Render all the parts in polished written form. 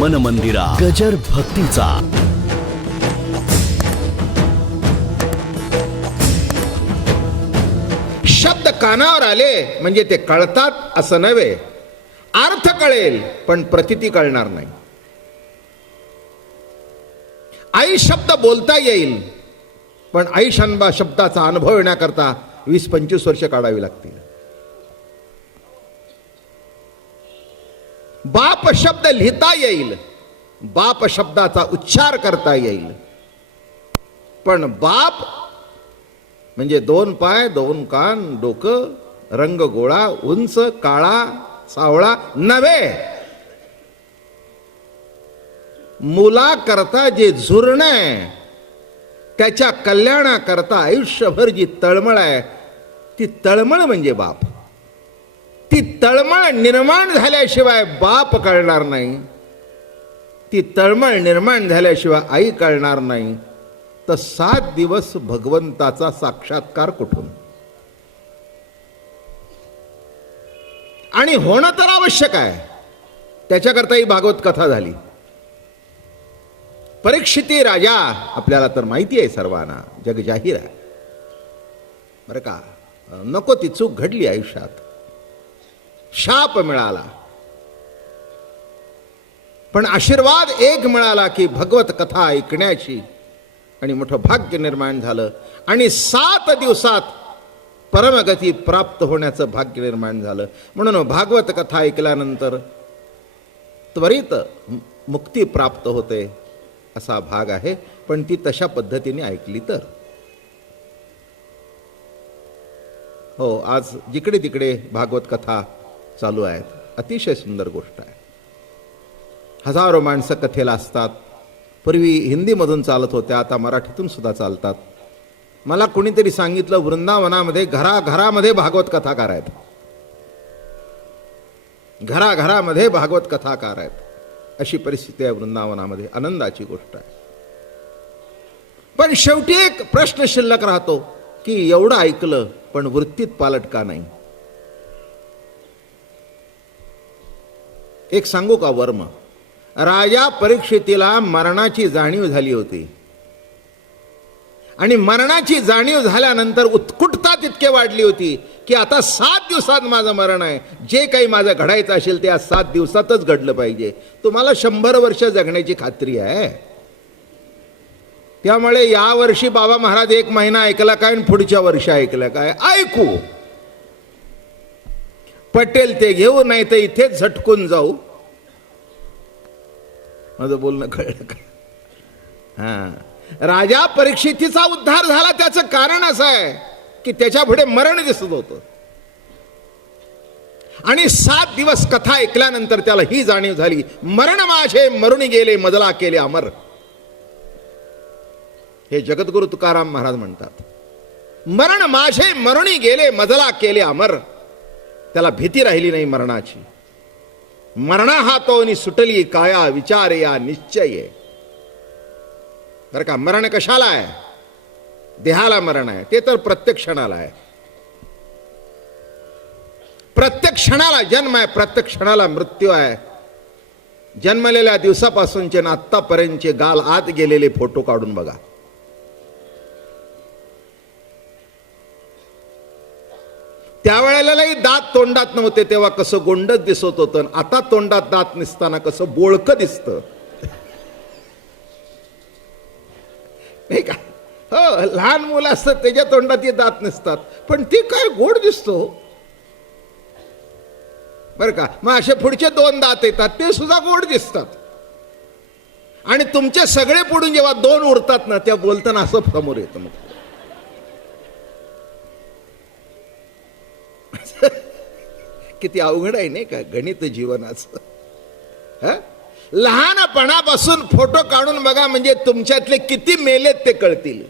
मन मंदिरा गजर भक्तीचा. शब्द कानावर आले म्हणजे ते कळतात असं नव्हे. अर्थ कळेल पण प्रतिती कळणार नाही. आई शब्द बोलता येईल पण आई शनबा शब्दाचा अनुभव येण्याकरता 20-25 वर्ष काढावी लागतील. बाप शब्द लिहिता येईल, बाप शब्दाचा उच्चार करता येईल, पण बाप म्हणजे 2 पाय 2 कान डोकं रंग गोळा उंच काळा सावळा नव्हे. मुला करता जे झुरण आहे त्याच्या कल्याणाकरता आयुष्यभर जी तळमळ आहे ती तळमळ म्हणजे बाप. ती तळमळ निर्माण झाल्याशिवाय बाप कळणार नाही. ती तळमळ निर्माण झाल्याशिवाय आई कळणार नाही. तर 7 दिवस भगवंताचा साक्षात्कार कुठून? आणि होणं तर आवश्यक आहे. त्याच्याकरता ही भागवत कथा झाली. परीक्षिती राजा आपल्याला तर माहिती आहे सर्वांना, जग जाहीर आहे बरं का. नको ती चूक घडली आयुष्यात, शाप मिळाला, पण आशीर्वाद एक मिळाला की भगवत कथा ऐकण्याची, आणि मोठं भाग्य निर्माण झालं. आणि 7 दिवसात परमगती प्राप्त होण्याचं भाग्य निर्माण झालं. म्हणून भागवत कथा ऐकल्यानंतर त्वरित मुक्ती प्राप्त होते असा भाग आहे. पण ती तशा पद्धतीने ऐकली तर. हो, आज जिकडे तिकडे भागवत कथा चालू आहेत. अतिशय सुंदर गोष्ट आहे. हजारो माणसं कथेला असतात. पूर्वी हिंदीमधून चालत होत्या, आता मराठीतून सुद्धा चालतात. मला कोणीतरी सांगितलं वृंदावनामध्ये घराघरामध्ये भागवत कथाकार आहेत. घराघरामध्ये भागवत कथाकार आहेत. अशी परिस्थिती आहे वृंदावनामध्ये. आनंदाची गोष्ट आहे. पण शेवटी एक प्रश्न शिल्लक राहतो की एवढं ऐकलं पण वृत्तीत पालट का नाही? एक सांगू का वर्म? राजा परीक्षितीला मरणाची जाणीव झाली होती. आणि मरणाची जाणीव झाल्यानंतर उत्कटता तितके वाढली होती की आता 7 दिवसात माझं मरण आहे. जे काही माझं घडायचं असेल ते आज 7 दिवसातच घडलं पाहिजे. तुम्हाला 100 वर्ष जगण्याची खात्री आहे. त्यामुळे या वर्षी बाबा महाराज 1 महिना ऐकला काय आणि पुढच्या वर्षी ऐकलं काय? ऐकू पटेल ते घेऊ, नाही तर इथेच झटकून जाऊ. माझं बोलणं कळलं का? हा, राजा परीक्षितीचा उद्धार झाला. त्याचं कारण असं आहे की त्याच्या पुढे मरण दिसत होतं. आणि 7 दिवस कथा ऐकल्यानंतर त्याला ही जाणीव झाली, मरण माझे मरुणी गेले मजला केले अमर. हे जगद्गुरु तुकाराम महाराज म्हणतात, मरण माझे मरुणी गेले मजला केले अमर. त्याला भीती राहिली नाही मरणाची. मरणा हातोनी सुटली काया विचार या निश्चय. बरं का, मरण कशाला आहे? देहाला मरण आहे, ते तर प्रत्येक क्षणाला आहे. प्रत्येक क्षणाला जन्म आहे, प्रत्येक क्षणाला मृत्यू आहे. जन्मलेल्या दिवसापासूनचे ना आत्तापर्यंतचे गाल आत गेलेले फोटो काढून बघा. त्यावेळेलाही दात तोंडात नव्हते तेव्हा कसं गोंडच दिसत होतं. आता तोंडात दात नसताना कसं बोळकं दिसतं, नाही का? हो, लहान मुलं असतात त्याच्या तोंडात दात नसतात, पण ते काय गोड दिसतो बरं का. मग असे पुढचे 2 दात येतात ते सुद्धा गोड दिसतात. आणि तुमचे सगळे पुढून जेव्हा 2 उरतात ना, त्या बोलताना असं समोर येतं. मग किती अवघड आहे नाही का गणित जीवनाचं. लहानपणापासून फोटो काढून बघा, म्हणजे तुमच्यातले किती मेलेत ते कळतील.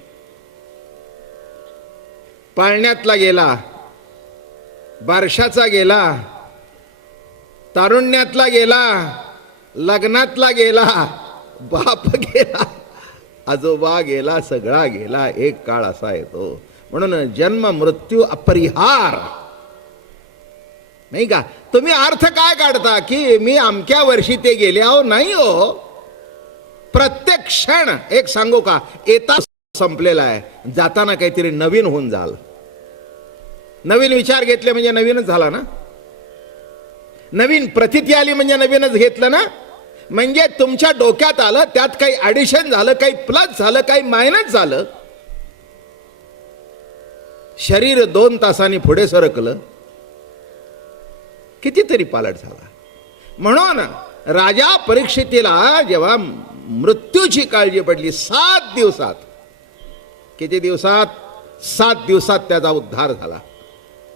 पाळण्यातला गेला, बारशाचा गेला, तारुण्यातला गेला, लग्नातला गेला, बाप गेला, आजोबा गेला, सगळा गेला. एक काळ असा येतो. म्हणून जन्म मृत्यू अपरिहार, नाही का? तुम्ही अर्थ काय काढता की मी अमक्या वर्षी ते गेले? अहो नाही हो, प्रत्येक क्षण एक सांगू का, येता संपलेला आहे, जाताना काहीतरी नवीन होऊन जाल. नवीन विचार घेतले म्हणजे नवीनच झाला ना, नवीन प्रतिती आली म्हणजे नवीनच घेतलं ना. म्हणजे तुमच्या डोक्यात आलं, त्यात काही ॲडिशन झालं, काही प्लस झालं, काही मायनस झालं. शरीर 2 तासांनी पुढे सरकलं, कितीतरी पालट झाला. म्हणून राजा परीक्षितीला जेव्हा मृत्यूची काळजी पडली, 7 दिवसात, किती दिवसात? 7 दिवसात त्याचा उद्धार झाला.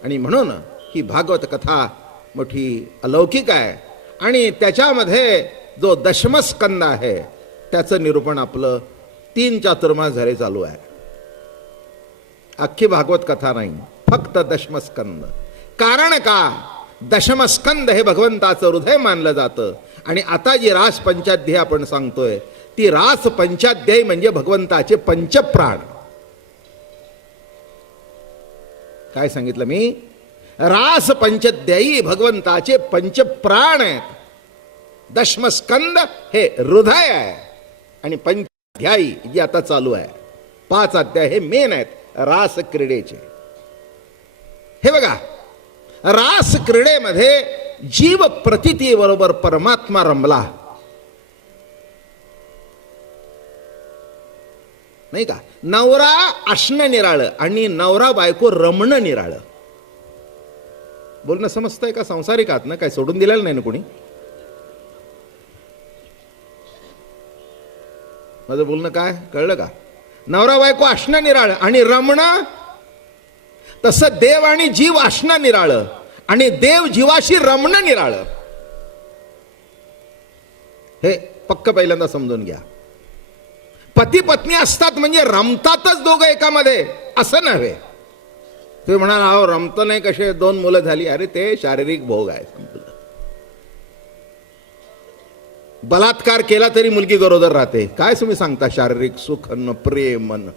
आणि म्हणून ही भागवत कथा मोठी अलौकिक आहे. आणि त्याच्यामध्ये जो दशमस्कंद आहे त्याचं निरूपण आपलं 3 चातुर्मास झाले चालू आहे. अख्खी भागवत कथा नाही, फक्त दशमस्कंद. कारण का? दशमस्कंद हे भगवंताचं हृदय मानलं जातं. आणि आता जी रास पंचाध्यायी आपण सांगतोय, ती रास पंचाध्यायी म्हणजे भगवंताचे पंचप्राण. काय सांगितलं मी? रास पंचाध्यायी भगवंताचे पंचप्राण आहेत. दशमस्कंद हे हृदय आहे आणि पंचाध्यायी जी आता चालू आहे, 5 अध्याय हे मेन आहेत रास क्रीडेचे. हे बघा, रास क्रीडेमध्ये जीव प्रतिती बरोबर परमात्मा रमला, नाही का? नवरा असणं निराळं आणि नवरा बायको रमणं निराळं. बोलणं समजतंय का? संसारिक आहात ना, काय सोडून दिलेलं नाही ना कोणी? माझं बोलणं काय कळलं का? नवरा बायको असणं निराळं आणि रमणं. तसं देव आणि जीव असणं निराळं आणि देव जीवाशी रमणं निराळं. हे पक्क पहिल्यांदा समजून घ्या. पती पत्नी असतात म्हणजे रमतातच दोघं एकामध्ये, असं नव्हे. तुम्ही म्हणाल अहो रमतं नाही कसे, 2 मुलं झाली. अरे ते शारीरिक भोग आहे, संपलं. बलात्कार केला तरी मुलगी गरोदर राहते. काय तुम्ही सांगता शारीरिक सुख न प्रेम न?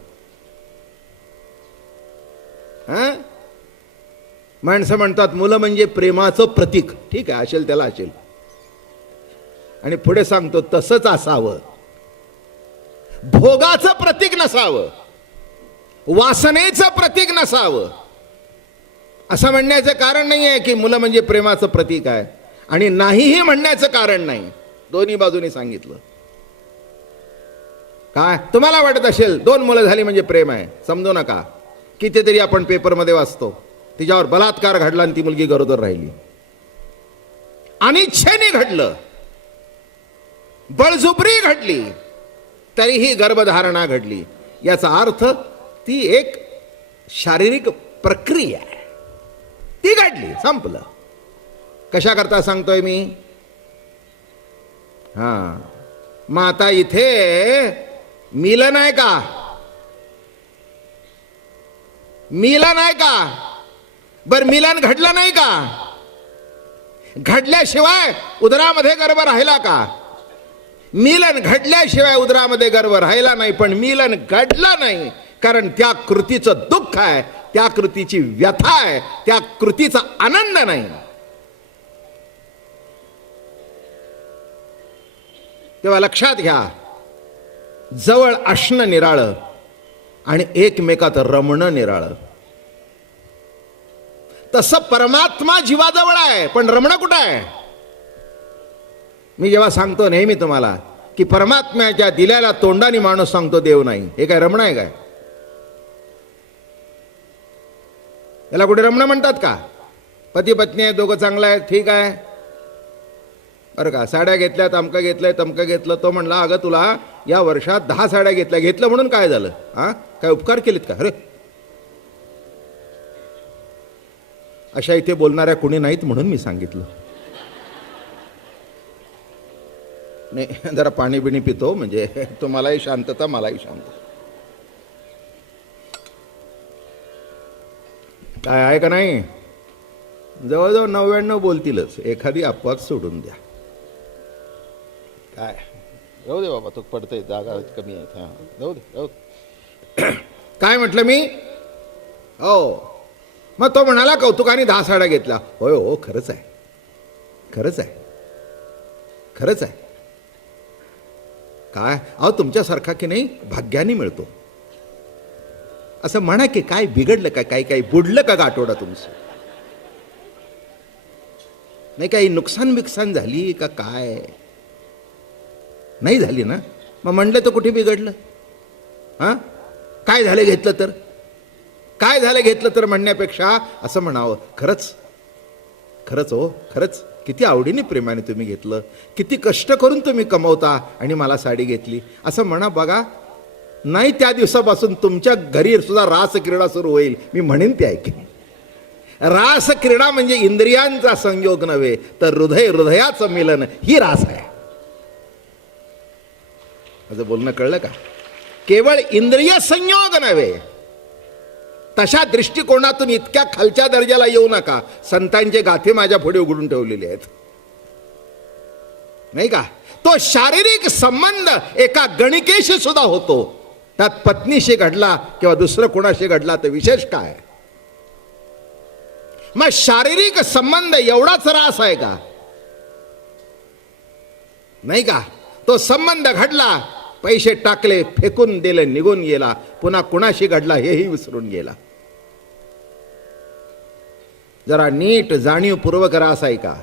माणसं म्हणतात मुलं म्हणजे प्रेमाचं प्रतीक. ठीक आहे, असेल त्याला असेल. आणि पुढे सांगतो तसंच असावं, भोगाचं प्रतीक नसावं, वासनेचं प्रतीक नसावं. असं म्हणण्याचं कारण नाही आहे की मुलं म्हणजे प्रेमाचं प्रतीक आहे, आणि नाहीही म्हणण्याचं कारण नाही. दोन्ही बाजूनी सांगितलं. काय तुम्हाला वाटत असेल 2 मुलं झाली म्हणजे प्रेम आहे? समजू नका. कितीतरी आपण पेपरमध्ये वाचतो, तिच्यावर बलात्कार घडला आणि ती मुलगी गरोदर राहिली. अनिच्छेने घडलं, बळजुबरी घडली, तरीही गर्भधारणा घडली. याचा अर्थ ती एक शारीरिक प्रक्रिया आहे, ती घडली, संपलं. कशा करता सांगतोय मी? मग आता इथे मिलन आहे का? मिलन आहे का? बर मिलन घडलं नाही का? घडल्याशिवाय उदरामध्ये गर्भ राहिला का? मिलन घडल्याशिवाय उदरामध्ये गर्भ राहिला नाही, पण मिलन घडलं नाही कारण त्या कृतीचं दुःख आहे, त्या कृतीची व्यथा आहे, त्या कृतीचा आनंद नाही. तेव्हा लक्षात घ्या, जवळ असणं निराळं आणि एकमेकात रमणं निराळं. तसं परमात्मा जीवाजवळ आहे, पण रमणं कुठं आहे? मी जेव्हा सांगतो नेहमी तुम्हाला की परमात्म्याच्या दिल्याला तोंडाने माणूस सांगतो देव नाही, हे काय रमणं आहे काय? याला कुठे रमणं म्हणतात का? पती पत्नी आहे, दोघं चांगलं आहे, ठीक आहे, बरं का, साड्या घेतल्या, तमकं घेतलंय, तमकं घेतलं. तो म्हणला अगं तुला या वर्षात 10 साड्या घेतल्या, घेतलं म्हणून काय झालं? काय उपकार केलेत का? अरे अशा इथे बोलणाऱ्या कोणी नाहीत म्हणून मी सांगितलं. नाही, जरा पाणी बिणी पितो म्हणजे तुम्हालाही शांतता, मलाही शांतता. काय आहे का नाही? जवळजवळ 99 बोलतीलच, एखादी अपवाद सोडून द्या. काय जाऊ दे बाबा, तो पडतंय, जागा कमी आहे. जाऊ दे, जाऊ दे. काय म्हटलं मी? हो, मग तो म्हणाला कौतुकाने 10 साड्या घेतल्या. होय हो, खरंच आहे. खरंच आहे, खरंच आहे. काय अहो, तुमच्यासारखा की नाही भाग्याने मिळतो. असं म्हणा की काय बिघडलं का, काही बुडलं का गाठोडा तुमचं? नाही काही नुकसान बिकसान झाली का काय? नाही झाली ना? मग म्हणलं तर कुठे बिघडलं? हां, काय झालं घेतलं तर? काय झालं घेतलं तर म्हणण्यापेक्षा असं म्हणावं, खरंच खरंच हो, खरंच किती आवडीने प्रेमाने तुम्ही घेतलं, किती कष्ट करून तुम्ही कमवता आणि मला साडी घेतली असं म्हणा. बघा, नाही त्या दिवसापासून तुमच्या घरी सुद्धा रास क्रीडा सुरू होईल. मी म्हणेन ते ऐकेन. रास क्रीडा म्हणजे इंद्रियांचा संयोग नव्हे, तर हृदय हृदयाचं मिलन ही रास आहे. माझं बोलणं कळलं का? केवळ इंद्रिय संयोग नव्हे. तशा दृष्टिकोनातून इतक्या खालच्या दर्जाला येऊ नका. संतांचे गाथे माझ्या पुढे उघडून ठेवलेले आहेत, नाही का? तो शारीरिक संबंध एका गणिकेशी सुद्धा होतो. त्यात पत्नीशी घडला किंवा दुसरं कोणाशी घडला तर विशेष काय? मग शारीरिक संबंध एवढाच रास आहे का? नाही का? तो संबंध घडला, पैसे टाकले, फेकून दिले, निघून गेला, पुन्हा कुणाशी घडला हेही विसरून गेला. जरा नीट जाणीवपूर्वक रास आहे का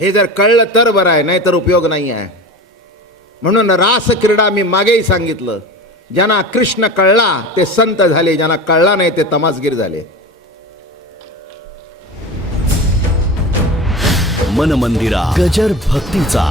हे जर कळलं तर बरं आहे, नाही तर उपयोग नाही आहे. म्हणून रास क्रीडा मी मागेही सांगितलं, ज्यांना कृष्ण कळला ते संत झाले, ज्यांना कळला नाही ते तमासगीर झाले. मन मंदिरा गजर भक्तीचा.